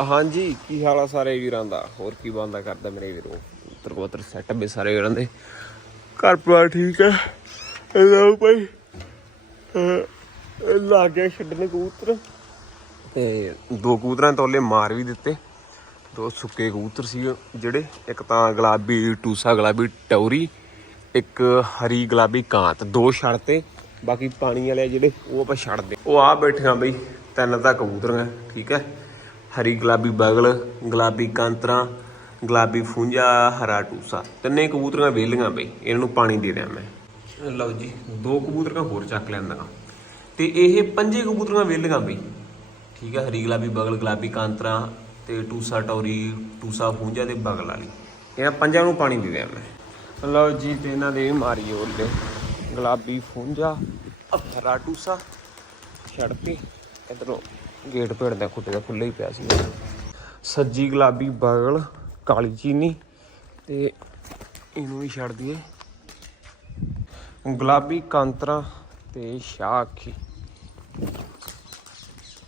ਹਾਂਜੀ ਕੀ ਹਾਲ ਆ ਸਾਰੇ ਵੀਰਾਂ ਦਾ? ਹੋਰ ਕੀ ਬੰਦਾ ਕਰਦਾ ਮੇਰੇ ਵੀਰੋ? ਤਰਕੋਤਰ ਸੈੱਟ ਵੀ ਸਾਰੇ ਵੀਰਾਂ ਦੇ। ਘਰ ਪਰਿਵਾਰ ਠੀਕ ਹੈ ਇਹਦਾ ਭਾਈ। ਅਹ, ਗਿਆ ਛੱਡਣੇ ਕਬੂਤਰ। ਤੇ ਦੋ ਕਬੂਤਰਾਂ ਤੋਲੇ ਮਾਰ ਵੀ ਦਿੱਤੇ। ਦੋ ਸੁੱਕੇ ਕਬੂਤਰ ਸੀ ਜਿਹੜੇ। ਇੱਕ ਤਾਂ ਗੁਲਾਬੀ ਟੂਸਾ ਗੁਲਾਬੀ ਟੌਰੀ ਇੱਕ ਹਰੀ ਗੁਲਾਬੀ ਕਾਂਤ। ਦੋ ਛੱਡਤੇ ਬਾਕੀ ਪਾਣੀ ਵਾਲੇ ਜਿਹੜੇ ਉਹ ਆਪਾਂ ਛੱਡਦੇ। ਉਹ ਆ ਬੈਠੀਆਂ ਬਈ ਤਿੰਨ ਤਾਂ ਹੈ ਠੀਕ ਹੈ ਹਰੀ ਗੁਲਾਬੀ ਬਗਲ ਗੁਲਾਬੀ ਕਾਂਤਰਾ ਗੁਲਾਬੀ ਫੁੰਜਾ ਹਰਾ ਟੂਸਾ। ਤਿੰਨੇ ਕਬੂਤਰੀਆਂ ਵੇਲੀਆਂ ਬਈ ਇਹਨਾਂ ਨੂੰ ਪਾਣੀ ਦੇ ਦਿਆਂ ਮੈਂ। ਲਓ ਜੀ ਦੋ ਕਬੂਤਰੀਆਂ ਹੋਰ ਚੱਕ ਲੈਂਦਾ ਤੇ ਇਹ ਪੰਜੇ ਕਬੂਤਰੀਆਂ ਵੇਲੀਆਂ ਬਈ। ਠੀਕ ਹੈ ਹਰੀ ਗੁਲਾਬੀ ਬਗਲ ਗੁਲਾਬੀ ਕਾਂਤਰਾ ਤੇ ਟੂਸਾ ਟੌਰੀ ਟੂਸਾ ਫੂੰਜਾ ਤੇ ਬਗਲ ਵਾਲੀ। ਇਹਨਾਂ ਪੰਜਾਂ ਨੂੰ ਪਾਣੀ ਦੇ ਦਿਆਂ ਮੈਂ। ਲਓ ਜੀ ਤੇ ਇਹਨਾਂ ਦੇ ਮਾਰੀ ਓਲੇ ਗੁਲਾਬੀ ਫੂੰਜਾ ਹਰਾ ਟੂਸਾ ਛੱਡਤੀ ਇਧਰੋਂ ਗੇਟ ਭੇੜ ਦਾ ਖੁੱਟੇ ਦਾ ਖੁੱਲੇ ਹੀ ਪਿਆ ਸੀ। ਸੱਜੀ ਗੁਲਾਬੀ ਬਗਲ, ਕਾਲੀ ਚੀਨੀ ਤੇ ਇਹਨੂੰ ਵੀ ਛੱਡ ਦਈਏ। ਗੁਲਾਬੀ ਕਾਂਤਰਾ ਤੇ ਸ਼ਾਹ ਅੱਖੀ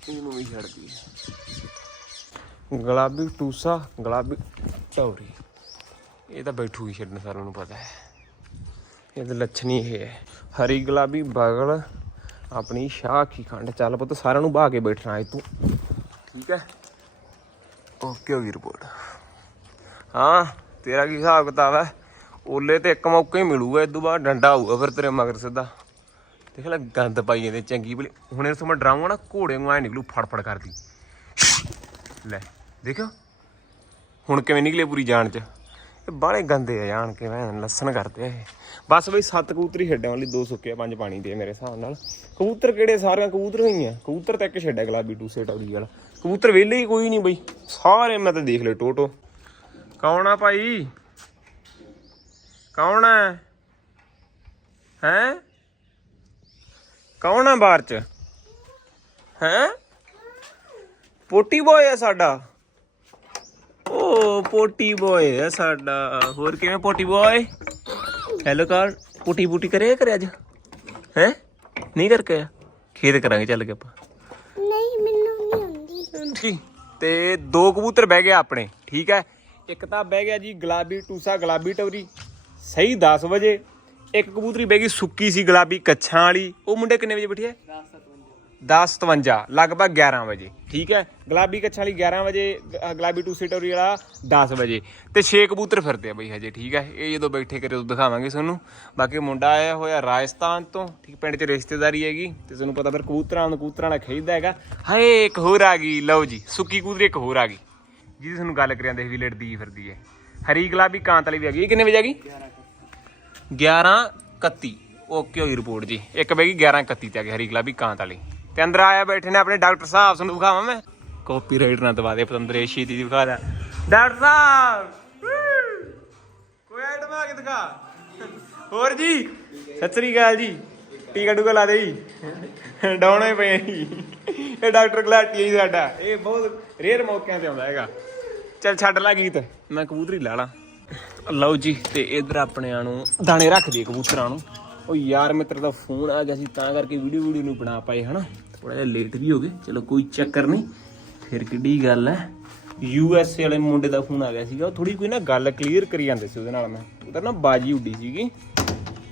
ਇਹਨੂੰ ਵੀ ਛੱਡ ਦਈਏ। ਗੁਲਾਬੀ ਟੂਸਾ, ਗੁਲਾਬੀ ਟੌਰੀ ਇਹ ਤਾਂ ਬੈਠੂਗੀ ਛੱਡਣ, ਸਾਰਿਆਂ ਨੂੰ ਪਤਾ ਹੈ। ਇਹਦੇ ਲੱਛਣ ਹੀ ਇਹ ਹੈ। ਹਰੀ ਗੁਲਾਬੀ ਬਗਲ ਆਪਣੀ ਸ਼ਾਹ ਅੱਖੀ ਖੰਡ। ਚੱਲ ਪੁੱਤ ਸਾਰਿਆਂ ਨੂੰ ਬਹਾ ਕੇ ਬੈਠਣਾ ਅੱਜ ਤੂੰ। ਠੀਕ ਹੈ? ਓਕੇ ਹੋ ਗਈ ਰਿਪੋਰਟ ਹਾਂ ਤੇਰਾ ਕੀ ਹਿਸਾਬ ਕਿਤਾਬ ਹੈ? ਓਲੇ ਤੇ ਇੱਕ ਮੌਕਾ ਹੀ ਮਿਲੂਗਾ ਇਸ ਤੋਂ ਬਾਅਦ ਡੰਡਾ ਆਊਗਾ ਫਿਰ ਤੇਰੇ ਮਗਰ ਸਿੱਧਾ। ਦੇਖ ਲੈ ਗੰਦ ਪਾਈ ਜਾਂਦੇ ਚੰਗੀ ਭਲੀ। ਹੁਣ ਇਸ ਮੈਂ ਡਰਾਉਂਗਾ ਨਾ ਘੋੜੇ ਨੂੰ ਐ ਨਿਕਲੂ ਫੜ ਫੜ ਕਰਦੀ। ਲੈ ਦੇਖਿਓ। ਹੁਣ ਕਿਵੇਂ ਨਿਕਲੇ ਪੂਰੀ ਜਾਨ ਚ? ਇਹ ਬਾਹਲੇ ਗੰਦੇ ਆ ਜਾਣ ਕੇ ਭੈਣ ਲਸਣ ਕਰਦੇ ਆ ਇਹ। ਬਸ ਬਈ ਸੱਤ ਕਬੂਤਰ ਹੀ ਛੱਡਿਆ ਵਾਲੀ ਦੋ ਸੁੱਕੇ ਆ, ਪੰਜ ਪਾਣੀ ਦੇ ਮੇਰੇ ਹਿਸਾਬ ਨਾਲ। ਕਬੂਤਰ ਕਿਹੜੇ? ਸਾਰਿਆਂ ਕਬੂਤਰ ਹੋਈਆਂ ਕਬੂਤਰ ਤਾਂ ਇੱਕ ਛੱਡਿਆ ਗੁਲਾਬੀ ਟੂਸੇ ਟੌਰੀ ਵਾਲਾ। ਕਬੂਤਰ ਵਿਹਲੇ ਹੀ ਕੋਈ ਨਹੀਂ ਬਈ। ਸਾਰੇ ਮੈਂ ਤਾਂ ਦੇਖ ਲਏ ਟੋਟੋ। ਕੌਣ ਆ ਭਾਈ? ਕੌਣ ਹੈ ਹੈ? ਕੌਣ ਆ ਬਾਹਰ ਚ? ਹੈ? ਪੋਟੀ ਬੋਏ ਆ ਸਾਡਾ। ਪੋਟੀ ਬੋਏ ਆ ਸਾਡਾ ਹੋਰ ਕਿਵੇਂ ਪੋਟੀ ਬੋਏ? ਹੈਲੋ ਕਾਰ ਪੋਟੀ ਪੂਟੀ ਕਰੇ ਕਰੇ ਅੱਜ? ਹੈ? ਨਹੀਂ ਕਰਕੇ ਖੇਤ ਕਰਾਂਗੇ ਚੱਲ ਕੇ ਆਪਾਂ। ਨਹੀਂ ਮੈਨੂੰ ਨਹੀਂ ਆਉਂਦੀ। ਠੀਕ ਤੇ ਦੋ ਕਬੂਤਰ ਬਹਿ ਗਏ ਆਪਣੇ ਠੀਕ ਹੈ? ਇੱਕ ਤਾਂ ਬਹਿ ਗਿਆ ਜੀ ਗੁਲਾਬੀ ਟੂਸਾ ਗੁਲਾਬੀ ਟਵਰੀ ਸਹੀ 10 ਵਜੇ। ਇੱਕ ਕਬੂਤਰੀ ਬਹਿ ਗਈ ਸੁੱਕੀ ਸੀ ਗੁਲਾਬੀ ਕੱਛਾਂ ਵਾਲੀ। ਉਹ ਮੁੰਡੇ ਕਿੰਨੇ ਵਜੇ ਬੈਠੇ 10:57 ਲਗਭਗ 11 ਵਜੇ, ਠੀਕ ਹੈ? ਗੁਲਾਬੀ ਕੱਛਾਂ ਵਾਲੀ 11 ਵਜੇ ਗੁਲਾਬੀ ਟੂ ਸੀਟਰ ਵਾਲਾ 10 ਵਜੇ। ਤੇ ਛੇ ਕਬੂਤਰ ਫਿਰਦੇ ਆ ਬਈ ਹਜੇ, ਠੀਕ ਹੈ? ਇਹ ਜਦੋਂ ਬੈਠੇ ਕਰੇ ਉਦੋਂ ਦਿਖਾਵਾਂਗੇ ਤੁਹਾਨੂੰ। ਬਾਕੀ ਮੁੰਡਾ ਆਇਆ ਹੋਇਆ ਰਾਜਸਥਾਨ ਤੋਂ, ਠੀਕ, ਪਿੰਡ 'ਚ ਰਿਸ਼ਤੇਦਾਰੀ ਹੈਗੀ। ਤੇ ਤੁਹਾਨੂੰ ਪਤਾ ਫਿਰ ਕਬੂਤਰਾਂ ਨੂੰ ਕਬੂਤਰਾਂ ਨਾਲ ਖੇਡਦਾ ਹੈਗਾ। ਹਾਏ ਇੱਕ ਹੋਰ ਆ ਗਈ, ਲਓ ਜੀ, ਸੁੱਕੀ ਕਬੂਤਰੀ ਇੱਕ ਹੋਰ ਆ ਗਈ। ਜਿਹਦੀ ਤੁਹਾਨੂੰ ਗੱਲ ਕਰਿਆ ਦੇ ਵੀ ਲੜਦੀ ਫਿਰਦੀ ਹੈ। ਹਰੀ ਗੁਲਾਬੀ, ਕਾਂਤ ਵਾਲੀ ਵੀ ਆ ਗਈ। ਇਹ ਕਿੰਨੇ ਵਜੇ ਆ ਗਈ? 11:31 ਓਕੇ ਹੋਈ ਰਿਪੋਰਟ ਜੀ। ਇੱਕ ਬਹਿ ਗਈ 11:31 ਤੇ ਆ ਗਈ ਹਰੀ ਗੁਲਾਬੀ, ਕਾਂਤ ਵਾਲੀ। ਤੇ ਅੰਦਰ ਆਇਆ ਬੈਠੇ ਨੇ ਆਪਣੇ ਡਾਕਟਰ ਸਾਹਿਬ ਤੁਹਾਨੂੰ ਦਿਖਾਵਾਂ ਮੈਂ। ਕਾਪੀਰਾਈਟ ਨਾ ਦਵਾ ਦੇ ਪਤੰਦਰੇ ਛੇਤੀ ਦੀ ਦਿਖਾ ਦਾ। ਡਾਕਟਰ ਸਾਹਿਬ! ਕੋਈ ਆਈਟਮ ਆ ਕੇ ਦਿਖਾ। ਹੋਰ ਜੀ ਸਤਿ ਸ੍ਰੀ ਅਕਾਲ ਜੀ। ਟੀਕਾ ਟੂਕਾ ਲਾ ਦੇ ਜੀ। ਡਾਉਣੇ ਪਏ ਜੀ। ਇਹ ਡਾਕਟਰ ਗਲਾਟੀ ਜੀ ਸਾਡਾ। ਇਹ ਬਹੁਤ ਰੇਅਰ ਮੌਕਿਆਂ ਤੇ ਆਉਂਦਾ ਹੈਗਾ। ਚੱਲ ਛੱਡ ਲੈ ਗੀਤ। ਮੈਂ ਕਬੂਤਰੀ ਲਾ ਲਾਂ। ਲਓ ਜੀ ਤੇ ਇਧਰ ਆਪਣਿਆਂ ਨੂੰ ਦਾਣੇ ਰੱਖ ਦਈਏ ਕਬੂਤਰਾਂ ਨੂੰ। ਉਹ ਯਾਰ ਮਿੱਤਰ ਦਾ ਫੋਨ ਆ ਗਿਆ ਸੀ, ਤਾਂ ਕਰਕੇ ਵੀਡੀਓ ਵੀਡੀਓ ਨੂੰ ਬਣਾ ਪਾਏ, ਹਨਾ? ਥੋੜਾ ਜਿਹਾ ਲੇਟ ਵੀ ਹੋ ਗਏ। ਚਲੋ ਕੋਈ ਚੱਕਰ ਨਹੀਂ। ਫਿਰ ਕਿੱਡੀ ਗੱਲ ਹੈ। ਯੂ ਐਸ ਏ ਵਾਲੇ ਮੁੰਡੇ ਦਾ ਫੋਨ ਆ ਗਿਆ ਸੀਗਾ। ਉਹ ਥੋੜੀ ਕੋਈ ਨਾ ਗੱਲ ਕਲੀਅਰ ਕਰੀ ਜਾਂਦੇ ਸੀ ਉਹਦੇ ਨਾਲ ਮੈਂ। ਉਹਦਾ ਨਾ ਬਾਜੀ ਉੱਡੀ ਸੀਗੀ।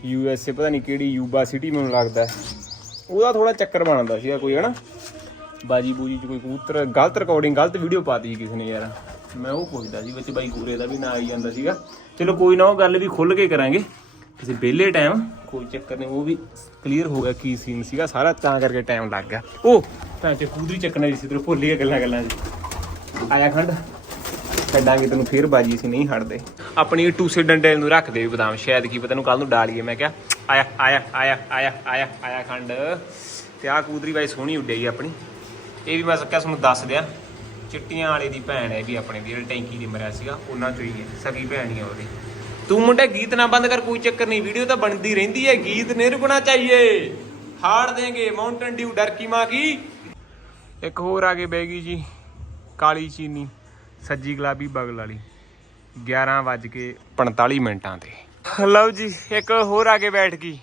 ਯੂ ਐਸ ਏ ਪਤਾ ਨਹੀਂ ਕਿਹੜੀ ਯੂਬਾ ਸਿਟੀ ਮੈਨੂੰ ਲੱਗਦਾ ਉਹਦਾ ਥੋੜਾ ਚੱਕਰ ਬਣਦਾ ਸੀਗਾ ਕੋਈ, ਹਨਾ? ਬਾਜੀ ਬੂਜੀ ਚ ਕੋਈ ਕਬੂਤਰ, ਗਲਤ ਰਿਕਾਰਡਿੰਗ ਗਲਤ ਵੀਡੀਓ ਪਾਤੀ ਸੀ ਕਿਸੇ ਨੇ ਯਾਰ। ਮੈਂ ਉਹ ਪੁੱਛਦਾ ਸੀ, ਵਿੱਚ ਬਾਈ ਗੂਰੇ ਦਾ ਵੀ ਨਾਂ ਆਈ ਜਾਂਦਾ ਸੀਗਾ। ਚਲੋ ਕੋਈ ਨਾ, ਉਹ ਗੱਲ ਵੀ ਖੁੱਲ ਕੇ ਕਰਾਂਗੇ। ਕਿਸੇ ਵਿਹਲੇ ਟਾਈਮ ਕੋਈ ਚੱਕਰ ਨਹੀਂ, ਉਹ ਵੀ ਕਲੀਅਰ ਹੋ ਗਿਆ ਕੀ ਸੀਨ ਸੀਗਾ, ਸਾਰਾ ਤਾਂ ਕਰਕੇ ਟਾਈਮ ਲੱਗ ਗਿਆ। ਉਹ ਤਾਂ ਤੇ ਕੂਦਰੀ ਚੱਕਣਾ ਸੀ, ਤੇਰੇ ਭੁੱਲ ਗਿਆ ਗੱਲਾਂ ਗੱਲਾਂ ਜੀ। ਆਇਆ ਖੰਡ, ਛੱਡਾਂਗੇ ਤੈਨੂੰ, ਫੇਰ ਬਾਜੀ ਅਸੀਂ ਨਹੀਂ ਹਟਦੇ। ਆਪਣੀ ਟੂਸੇ ਡੰਡੇ ਨੂੰ ਰੱਖ ਦੇ ਵੀ ਬਦਾਮ, ਸ਼ਾਇਦ ਕੀ ਪਤਾ ਨੂੰ ਕੱਲ ਨੂੰ ਡਾਲੀਏ, ਮੈਂ ਕਿਹਾ, ਆਇਆ ਆਇਆ ਆਇਆ ਆਇਆ ਆਇਆ ਆਇਆ ਖੰਡ। ਤੇ ਆਹ ਕੂਦਰੀ ਬਾਈ ਸੋਹਣੀ ਉੱਡਿਆ ਜੀ ਆਪਣੀ। ਇਹ ਵੀ ਮੈਂ ਸੱਕਿਆ ਤੁਹਾਨੂੰ ਦੱਸ ਦਿਆਂ, ਚਿੱਟੀਆਂ ਵਾਲੇ ਦੀ ਭੈਣ ਹੈ ਵੀ ਆਪਣੇ ਦੀ, ਜਿਹੜੀ ਟੈਂਕੀ ਦੀ ਮਰਿਆ ਸੀਗਾ, ਉਹਨਾਂ ਚੋਂ ਹੀ ਹੈ ਸਗੀ ਭੈਣ ਹੀ ਆ ਉਹਦੀ। ਤੂੰ ਮੁੰਡਾ ਗੀਤ ਨਾ ਬੰਦ ਕਰ, ਕੋਈ ਚੱਕਰ ਨਹੀਂ। ਵੀਡੀਓ ਤਾਂ ਬਣਦੀ ਰਹਿੰਦੀ ਹੈ। ਗੀਤ ਨਹੀਂ ਰੁਕਣਾ ਚਾਹੀਏ। ਹਾੜ ਦੇਂਗੇ ਮਾਊਂਟਨ ਡਿਊ ਡਰ ਕੀ ਮਾਂ ਕੀ? ਇੱਕ ਹੋਰ ਆ ਕੇ ਬਹਿ ਜੀ। ਕਾਲੀ ਚੀਨੀ, ਸੱਜੀ ਗੁਲਾਬੀ ਬਗਲ ਵਾਲੀ। 11 ਵੱਜ ਕੇ 45 ਮਿੰਟਾਂ ਤੇ। ਲਓ ਜੀ, ਇੱਕ ਹੋਰ ਆ ਕੇ ਬੈਠ ਗਈ।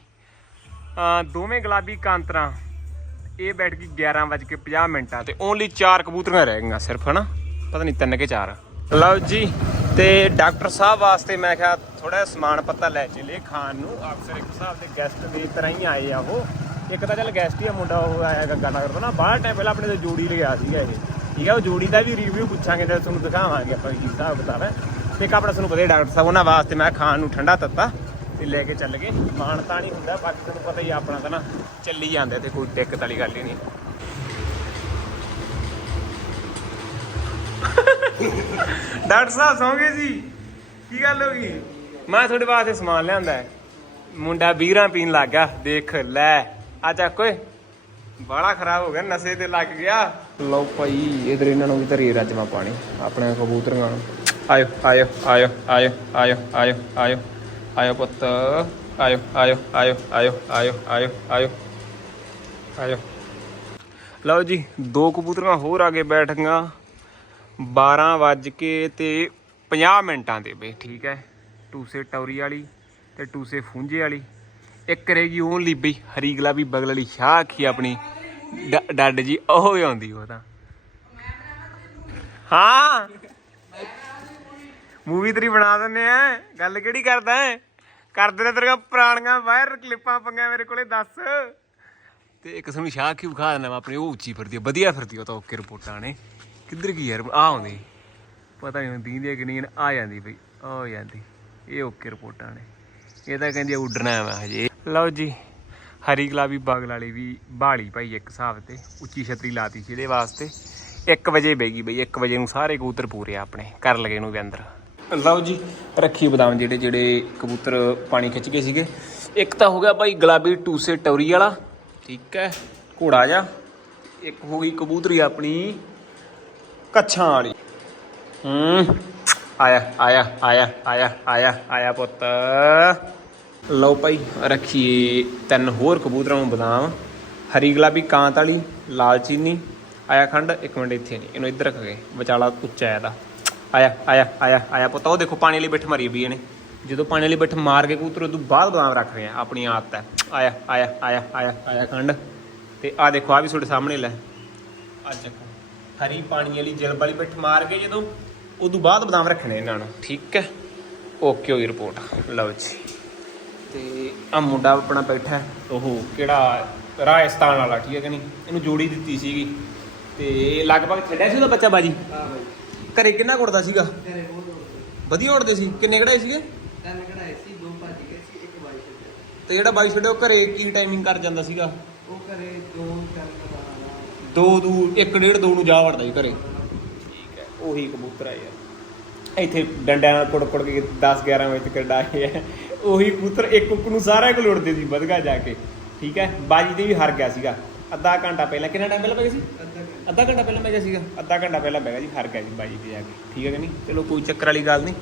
ਆ, ਦੋਵੇਂ ਗੁਲਾਬੀ ਕਾਂਤਰਾ। ਇਹ ਬੈਠ ਗਈ 11 ਵੱਜ ਕੇ 50 ਮਿੰਟਾਂ ਤੇ। ਓਨਲੀ 4 ਕਬੂਤਰੀਆਂ ਰਹਿ ਗਈਆਂ ਸਿਰਫ, ਹਨਾ? ਪਤਾ ਨਹੀਂ, ਤਿੰਨ ਕੇ ਚਾਰ। ਲਓ ਜੀ ਤੇ ਡਾਕਟਰ ਸਾਹਿਬ ਵਾਸਤੇ ਮੈਂ ਕਿਹਾ ਥੋੜਾ ਸਮਾਨ ਪੱਤਾ ਲੈ ਚਲੇ ਖਾਣ ਨੂੰ। ਅਕਸਰ ਇੱਕ ਹਿਸਾਬ ਦੇ ਗੈਸਟ ਦੀ ਤਰ੍ਹਾਂ ਹੀ ਆਏ ਆ ਉਹ। ਇੱਕ ਤਾਂ ਚੱਲ ਗੈਸਟ ਹੀ ਆ, ਮੁੰਡਾ ਉਹ ਆਇਆ ਗੱਗਾ ਨਗਰ ਤੋਂ ਨਾ। ਬਾਹਰ ਟਾਈਮ ਪਹਿਲਾਂ ਆਪਣੇ ਤੋਂ ਜੋੜੀ ਲਿਆ ਸੀਗਾ ਇਹ। ਠੀਕ ਹੈ ਉਹ ਜੋੜੀ ਦਾ ਵੀ ਰਿਵਿਊ ਪੁੱਛਾਂਗੇ ਤੇ ਤੁਹਾਨੂੰ ਦਿਖਾਵਾਂਗੇ ਆਪਾਂ ਕੀ ਹਿਸਾਬ ਕਿਤਾਬ ਹੈ। ਤੇ ਇੱਕ ਆਪਣਾ ਤੁਹਾਨੂੰ ਪਤਾ ਹੀ ਡਾਕਟਰ ਸਾਹਿਬ ਉਹਨਾਂ ਵਾਸਤੇ ਮੈਂ ਖਾਣ ਨੂੰ ਠੰਡਾ ਤੱਤਾ ਤੇ ਲੈ ਕੇ ਚੱਲ ਗਏ। ਮਾਣ ਤਾਂ ਨਹੀਂ ਹੁੰਦਾ, ਬਾਕੀ ਤੁਹਾਨੂੰ ਪਤਾ ਹੀ ਆ ਆਪਣਾ ਤਾਂ ਨਾ, ਚੱਲੀ ਜਾਂਦੇ ਤੇ ਕੋਈ ਦਿੱਕਤ ਵਾਲੀ ਗੱਲ ਹੀ ਨਹੀਂ। ਡਾਕਟਰ ਸਾਹਿਬ ਸੌਂ ਗਏ ਸੀ ਕੀ ਗੱਲ ਹੋ ਗਈ ਮੈਂ ਤੁਹਾਡੇ ਵਾਸਤੇ ਸਮਾਨ ਲਿਆਂਦਾ ਹੈ ਮੁੰਡਾ ਬੀਰਾਂ ਪੀਣ ਲੱਗ ਗਿਆ ਦੇਖ ਲੈ ਆ ਚੱਕ ਓਏ ਬਾਲਾ ਖਰਾਬ ਹੋ ਗਿਆ ਨਸ਼ੇ ਤੇ ਲੱਗ ਗਿਆ ਲਓ ਭਾਈ ਇਧਰ ਇਹਨਾਂ ਨੂੰ ਵੀ ਧਰੀ ਰੱਜਵਾ ਪਾਣੀ ਆਪਣੇ ਕਬੂਤਰਾਂ ਨੂੰ ਆਇਓ ਆਇਓ ਆਇਓ ਆਇਓ ਆਇਓ ਆਇਓ ਆਇਓ ਆਇਓ ਪੁੱਤ ਆਇਓ ਆਇਓ ਆਇਓ ਆਇਓ ਆਇਓ ਆਇਓ ਆਇਓ ਆਇਓ ਲਓ ਜੀ ਦੋ ਕਬੂਤਰਾਂ ਹੋਰ ਆ ਕੇ ਬੈਠ ਗਈਆਂ 12 ਵੱਜ ਕੇ ਤੇ 50 ਮਿੰਟਾਂ ਦੇ ਬਈ ਠੀਕ ਹੈ? ਟੂਸੇ ਟੌਰੀ ਵਾਲੀ ਤੇ ਟੂਸੇ ਫੂੰਜੇ ਵਾਲੀ। ਇੱਕ ਰਹੇਗੀ ਓਨਲੀ ਬਈ ਹਰੀ ਗੁਲਾਬੀ ਬਗਲ ਵਾਲੀ ਸ਼ਾਹ ਕੀ ਆਪਣੀ। ਡ- ਡੱਡ ਜੀ, ਉਹ ਹੀ ਆਉਂਦੀ ਉਹ ਤਾਂ। ਹਾਂ। ਮੂਵੀ ਤੇਰੀ ਬਣਾ ਦਿੰਨੇ ਆ। ਗੱਲ ਕਿਹੜੀ ਕਰਦਾ ਹੈ? ਕਰਦੇ ਨੇ ਤੇਰੀਆਂ ਪੁਰਾਣੀਆਂ ਵਾਇਰ ਕਲਿੱਪਾਂ ਪੰਗੀਆਂ ਮੇਰੇ ਕੋਲੇ, ਦੱਸ। ਤੇ ਇੱਕ ਸਾਨੂੰ ਸ਼ਾਹ ਕੀ ਵਿਖਾ ਦੇਣਾ ਮੈਂ ਆਪਣੀ, ਉਹ ਉੱਚੀ ਫਿਰਦੀ ਆ, ਵਧੀਆ ਫਿਰਦੀ ਉਹ ਤਾਂ, ਓਕੇ ਰਿਪੋਰਟਾਂ ਨੇ। ਕਿੱਧਰ ਗਈ ਯਾਰ? ਆ ਆਉਂਦੀ। ਪਤਾ ਨਹੀਂ ਹੁੰਦੀ ਦੀ ਕਿ ਨਹੀਂ, ਆ ਜਾਂਦੀ ਬਈ। ਆ ਜਾਂਦੀ। ਇਹ ਓਕੇ ਰਿਪੋਰਟਾਂ ਨੇ। ਇਹ ਤਾਂ ਕਹਿੰਦੀ ਉੱਡਣਾ ਮੈਂ ਹਜੇ। ਲਓ ਜੀ, ਹਰੀ ਗੁਲਾਬੀ ਬਾਗਲ ਵਾਲੀ ਵੀ ਬਾਲੀ ਭਾਈ ਇੱਕ ਹਿਸਾਬ ਤੇ। ਉੱਚੀ ਛਤਰੀ ਲਾਤੀ ਸੀ ਇਹਦੇ ਵਾਸਤੇ। 1 ਵਜੇ ਬੈਗੀ ਬਈ 1 ਵਜੇ ਨੂੰ ਸਾਰੇ ਕਬੂਤਰ ਪੂਰੇ ਆ ਆਪਣੇ। ਕਰ ਲਗੇ ਨੂੰ ਵੀ ਅੰਦਰ। ਲਓ ਜੀ, ਰੱਖੀ ਬਦਾਮ ਜਿਹੜੇ ਜਿਹੜੇ ਕਬੂਤਰ ਪਾਣੀ ਖਿੱਚ ਕੇ ਸੀਗੇ। ਇੱਕ ਤਾਂ ਹੋ ਗਿਆ ਭਾਈ ਗੁਲਾਬੀ ਟੂਸੇ ਟੌਰੀ ਵਾਲਾ। ਠੀਕ ਹੈ, ਘੋੜਾ ਜਾ ਇੱਕ ਹੋ ਗਈ ਕਬੂਤਰੀ ਆਪਣੀ ਕੱਛਾਂ ਵਾਲੀ। ਹੂੰ। ਆਇਆ ਆਇਆ ਆਇਆ ਆਇਆ ਆਇਆ ਆਇਆ ਪੁੱਤ। ਲਓ ਭਾਈ, ਰੱਖੀਏ ਤਿੰਨ ਹੋਰ ਕਬੂਤਰਾਂ ਨੂੰ ਬਦਾਮ। ਹਰੀ ਗੁਲਾਬੀ ਕਾਂਤ ਵਾਲੀ, ਲਾਲ ਚੀਨੀ। ਆਇਆ ਖੰਡ, ਇੱਕ ਮਿੰਟ ਇੱਥੇ ਨਹੀਂ, ਇਹਨੂੰ ਇੱਧਰ ਰੱਖ ਕੇ ਵਿਚਾਲਾ ਉੱਚਾ ਹੈ ਇਹਦਾ। ਆਇਆ ਆਇਆ ਆਇਆ ਆਇਆ ਪੁੱਤ। ਉਹ ਦੇਖੋ, ਪਾਣੀ ਵਾਲੀ ਬਿੱਠ ਮਾਰੀ ਵੀ ਇਹਨੇ। ਜਦੋਂ ਪਾਣੀ ਵਾਲੀ ਬਿੱਠ ਮਾਰ ਕੇ ਕਬੂਤਰ, ਉਦੋਂ ਬਾਅਦ ਬਦਾਮ ਰੱਖ ਰਹੇ ਆਪਣੀ ਆਦਤ ਹੈ। ਆਇਆ ਆਇਆ ਆਇਆ ਆਇਆ ਆਇਆ ਖੰਡ। ਤੇ ਆ ਦੇਖੋ ਆ ਵੀ ਤੁਹਾਡੇ ਸਾਹਮਣੇ ਲੈ। ਆ ਚੱਕੋ। ਹਰੀ ਪਾਣੀ ਵਾਲੀ ਜਲ ਵਾਲੀ ਬਿੱਠ ਮਾਰ ਕੇ ਜਦੋਂ ਉਦੋਂ ਬਾਅਦ ਬਦਾਮ ਰੱਖਣੇ ਇਹਨਾਂ ਨੂੰ। ਠੀਕ ਹੈ। ਓਕੇ ਹੋਈ ਰਿਪੋਰਟ ਲਓ ਜੀ। ਤੇ ਆ ਮੁੰਡਾ ਆਪਣਾ ਬੈਠਾ ਹੈ, ਉਹ ਕਿਹੜਾ ਰਾਜਸਥਾਨ ਵਾਲਾ ਠੀਕ ਹੈ ਕਿ ਨਹੀਂ? ਇਹਨੂੰ ਜੋੜੀ ਦਿੱਤੀ ਸੀਗੀ। ਤੇ ਲਗਭਗ ਛੱਡਿਆ ਸੀ ਉਹਦਾ ਬੱਚਾ ਬਾਜੀ? ਹਾਂ ਬਾਈ। ਘਰੇ ਕਿੰਨਾ ਕੁੜਦਾ ਸੀਗਾ? ਬਹੁਤ ਵਧੀਆ ਉੜਦੇ ਸੀ। ਕਿੰਨੇ ਕਢਾਏ ਸੀਗੇ? ਤਿੰਨ ਕਢਾਏ ਸੀ ਦੋ ਭੱਜ ਗਏ ਸੀ ਇੱਕ ਬਾਈ ਛੱਡਿਆ। ਤੇ ਜਿਹੜਾ ਬਾਈ ਛੱਡਿਆ ਉਹ ਘਰੇ ਕੀ ਟਾਈਮਿੰਗ ਕਰ ਜਾਂਦਾ ਸੀਗਾ? ਉਹ ਕਰੇ ਦੋ ਤਿੰਨ ਕਢਾਣਾ ਦੋ ਦੂ, ਇੱਕ ਡੇਢ ਦੋ ਨੂੰ ਜਾ ਵੜਦਾ ਜੀ ਘਰੇ। ਠੀਕ ਹੈ, ਉਹੀ ਕਬੂਤਰ ਆ ਯਾਰ। ਇੱਥੇ ਡੰਡਿਆਂ ਨਾਲ ਕੁੜ ਕੁੜ ਕੇ 10 11 ਵਜੇ ਤੱਕ ਡਾਏ ਆ ਉਹੀ ਕਬੂਤਰ ਇੱਕ ਉੱਕ ਨੂੰ ਸਾਰਿਆਂ ਕੋਲ ਉੜਦੇ ਸੀ ਵਧਗਾ ਜਾ ਕੇ। ਠੀਕ ਹੈ, ਬਾਜੀ ਤੇ ਵੀ ਹਾਰ ਗਿਆ ਸੀਗਾ। ਅੱਧਾ ਘੰਟਾ ਪਹਿਲਾਂ, ਕਿੰਨਾ ਟਾਈਮ ਪਹਿਲਾਂ ਪੈ ਗਿਆ ਸੀ? ਅੱਧਾ ਘੰਟਾ ਪਹਿਲਾਂ ਮੈਂ ਗਿਆ ਸੀਗਾ। ਅੱਧਾ ਘੰਟਾ ਪਹਿਲਾਂ ਬਹਿ ਗਿਆ ਜੀ, ਹਰ ਗਿਆ ਜੀ ਬਾਜੀ ਤੇ ਜਾ ਕੇ। ਠੀਕ ਹੈ ਕਿ ਨਹੀਂ? ਚਲੋ, ਕੋਈ ਚੱਕਰ ਵਾਲੀ ਗੱਲ ਨਹੀਂ।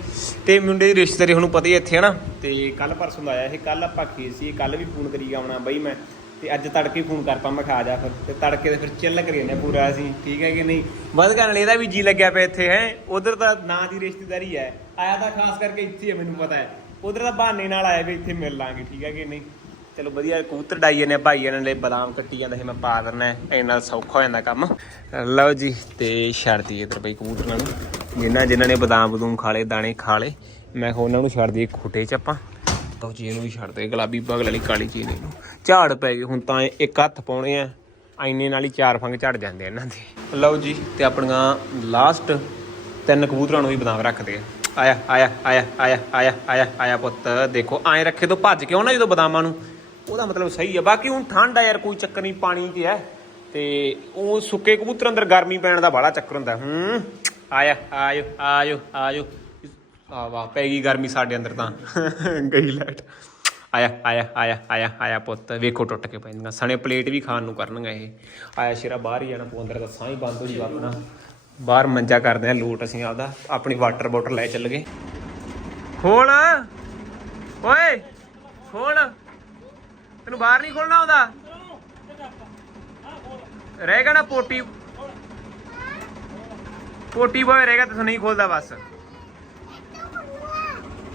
ਤੇ ਮੁੰਡੇ ਦੀ ਰਿਸ਼ਤੇਦਾਰੀ ਤੁਹਾਨੂੰ ਪਤਾ ਹੀ ਹੈ ਇੱਥੇ ਹੈ ਨਾ ਤੇ ਕੱਲ ਪਰਸੋਂ ਦਾ ਆਇਆ ਇਹ ਕੱਲ ਆਪਾਂ ਖੇਤ ਸੀ ਕੱਲ ਵੀ ਫੋਨ ਕਰੀ ਆਉਣਾ ਬਈ ਮੈਂ। ਤੇ ਅੱਜ ਤੜਕੇ ਫੋਨ ਕਰਤਾ ਮੈਂ ਖਾ ਜਾ ਫਿਰ। ਤੇ ਤੜਕੇ ਤੇ ਫਿਰ ਚਿੱਲ ਕਰੀ ਜਾਂਦੇ ਪੂਰਾ ਅਸੀਂ ਠੀਕ ਹੈ ਕਿ ਨਹੀਂ? ਵਧਗਾ ਨਾਲ ਇਹਦਾ ਵੀ ਜੀ ਲੱਗਿਆ ਪਿਆ ਇੱਥੇ ਹੈ? ਉਧਰ ਤਾਂ ਨਾਂ ਦੀ ਰਿਸ਼ਤੇਦਾਰੀ ਹੈ। ਆਇਆ ਤਾਂ ਖਾਸ ਕਰਕੇ ਇੱਥੇ ਹੈ ਮੈਨੂੰ ਪਤਾ ਹੈ। ਉਧਰ ਤਾਂ ਬਹਾਨੇ ਨਾਲ ਆਇਆ ਵੀ ਇੱਥੇ ਮਿਲ ਲਾਂਗੇ ਠੀਕ ਹੈ ਕਿ ਨਹੀਂ? ਚਲੋ ਵਧੀਆ ਕਬੂਤਰ ਡਾਈਏ ਨੇ ਭਾਈ ਇਹਨਾਂ ਨੇ ਬਦਾਮ ਕੱਟੀ ਜਾਂਦਾ ਸੀ ਮੈਂ ਪਾ ਦਿੰਨਾ ਇਹ ਨਾਲ ਸੌਖਾ ਹੋ ਜਾਂਦਾ ਕੰਮ। ਲਓ ਜੀ ਤੇ ਛੱਡਦੀ ਇਧਰ ਬਈ ਕਬੂਤਰਾਂ ਨੂੰ। ਜਿਨ੍ਹਾਂ ਜਿਨ੍ਹਾਂ ਨੇ ਬਦਾਮ ਬਦੂਮ ਖਾ ਲਏ ਦਾਣੇ ਖਾ ਲਏ ਮੈਂ ਕਿਹਾ ਉਹਨਾਂ ਨੂੰ ਛੱਡ ਦਈਏ ਖੋਟੇ ਚ ਆਪਾਂ। ਤਾਂ ਜੀ ਇਹਨੂੰ ਵੀ ਛੱਡ ਦੇ, ਗੁਲਾਬੀ ਬਗਲ ਵਾਲੀ ਕਾਲੀ ਚੀਜ਼ ਇਹਨੂੰ ਝਾੜ ਪੈ ਗਏ ਹੁਣ ਤਾਂ ਇੱਕ ਹੱਥ ਪਾਉਣੇ ਆ, ਐਨੇ ਨਾਲ ਹੀ ਚਾਰ ਫੰਗ ਝੜ ਜਾਂਦੇ ਇਹਨਾਂ ਦੇ। ਲਓ ਜੀ, ਤੇ ਆਪਣੀਆਂ ਲਾਸਟ ਤਿੰਨ ਕਬੂਤਰਾਂ ਨੂੰ ਵੀ ਬਦਾਮ ਰੱਖਦੇ ਆ। ਆਇਆ ਆਇਆ ਆਇਆ ਆਇਆ ਆਇਆ ਆਇਆ ਆਇਆ ਪੁੱਤ, ਦੇਖੋ, ਐਂ ਰੱਖੇ ਤੋਂ ਭੱਜ ਕੇ ਆਉਣਾ ਜਦੋਂ ਬਦਾਮਾਂ ਨੂੰ। ਉਹਦਾ ਮਤਲਬ ਸਹੀ ਆ, ਬਾਕੀ ਹੁਣ ਠੰਡ ਆ ਯਾਰ, ਕੋਈ ਚੱਕਰ ਨਹੀਂ, ਪਾਣੀ 'ਚ ਹੈ ਤੇ ਉਹ ਸੁੱਕੇ ਕਬੂਤਰ ਅੰਦਰ ਗਰਮੀ ਪੈਣ ਦਾ ਬੜਾ ਚੱਕਰ ਹੁੰਦਾ, ਹੂੰ, ਆਇਆ, ਆਇਓ ਆਇਓ ਆਇਓ। ਆ ਵਾਹ, ਪੈ ਗਈ ਗਰਮੀ ਸਾਡੇ ਅੰਦਰ ਤਾਂ। ਗਈ ਲਾਈਟ ਆਇਆ ਆਇਆ ਆਇਆ ਆਇਆ ਆਇਆ ਪੁੱਤ। ਵੇਖੋ ਟੁੱਟ ਕੇ ਪੈਂਦੀਆਂ ਸਣੇ ਪਲੇਟ ਵੀ ਖਾਣ ਨੂੰ ਕਰਨਗਾ ਇਹ। ਆਇਆ ਸ਼ੇਰਾ ਬਾਹਰ ਹੀ ਜਾਣਾ ਪਊ ਅੰਦਰ ਤਾਂ ਸਾਹ ਹੀ ਬੰਦ ਹੋ ਜੂਗਾ ਆਪਣਾ। ਬਾਹਰ ਮੰਜਾ ਕਰਦੇ ਆ ਲੂਟ ਅਸੀਂ ਆਪਦਾ। ਆਪਣੀ ਵਾਟਰ ਬੋਟਲ ਲੈ ਚੱਲ ਗਏ। ਖੋਲ। ਓਏ, ਖੋਲ। ਤੈਨੂੰ ਬਾਹਰ ਨਹੀਂ ਖੋਲਣਾ ਆਉਂਦਾ? ਰਹਿ ਗਿਆ ਨਾ ਪੋਟੀ। ਪੋਟੀ ਬੋਏ ਰਹੇਗਾ ਤੇ ਨਹੀਂ ਖੋਲਦਾ ਬਸ।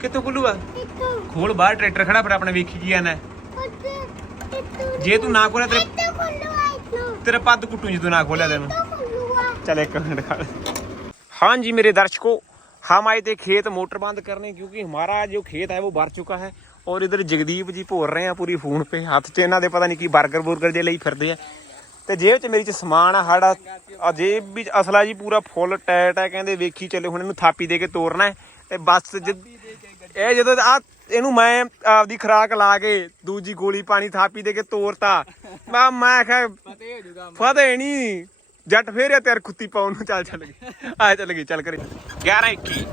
ਕਿੱਥੋਂ ਖੁੱਲੂਗਾ? ਇੱਥੋਂ। ਖੋਲ ਬਾਹਰ ਟਰੈਕਟਰ ਖੜਾ ਪਰ ਆਪਣੇ ਵੇਖੀ ਕੀ ਆਣਾ ਜੇ ਤੂੰ ਨਾ ਖੋਲਿਆ ਤੇਰੇ ਇੱਥੋਂ ਖੁੱਲੂਗਾ ਇੱਥੋਂ। ਤੇਰੇ ਪੱਦ ਕੁੱਟੂ ਜੇ ਤੂੰ ਨਾ ਖੋਲਿਆ ਤੈਨੂੰ। ਚਲ ਇੱਕ ਮਿੰਟ ਖੜ। हाँ जी मेरे दर्शकों हम आए थे खेत मोटर बंद करने क्योंकि हमारा जो खेत है वो भर चुका है और इधर जगदीप जी भोर रहे हैं पूरी फोन ਹੱਥ 'ਚ ਇਹਨਾਂ ਦੇ ਪਤਾ ਨਹੀਂ ਕੀ 버ਗਰ ਬੁਰਗਰ ਜੇ ਲਈ ਫਿਰਦੇ ਆ। ਤੇ ਜੇਬ 'ਚ ਮੇਰੀ 'ਚ ਸਮਾਨ ਆ ਸਾਡਾ ਆ ਜੇਬ ਅਸਲਾ ਜੀ ਪੂਰਾ ਫੁੱਲ ਟੈਟ ਹੈ ਕਹਿੰਦੇ ਵੇਖੀ ਚੱਲੇ ਹੁਣ ਇਹਨੂੰ ਥਾਪੀ ਦੇ ਕੇ ਤੋੜਨਾ ਤੇ ਬਸ ਇਹ ਜਦੋਂ ਆ ਇਹਨੂੰ ਮੈਂ ਆਪਦੀ ਖਰਾਕ ਲਾ ਕੇ ਦੂਜੀ ਗੋਲੀ ਪਾਣੀ ਥਾਪੀ ਦੇ ਕੇ ਤੋਰਤਾ ਮੈਂ ਮੈਂ ਕਿਹਾ ਫਤਿਹ ਹੋ ਜੂਗਾ ਫਤਿਹ ਨਹੀਂ ਜੱਟ ਫੇਰਿਆ ਤਿਆਰ ਖੁੱਤੀ ਪਾਉਣ ਨੂੰ ਚੱਲ ਚੱਲ ਗਏ ਆ ਚੱਲ ਗਏ ਚੱਲ ਕਰੇ। 11 21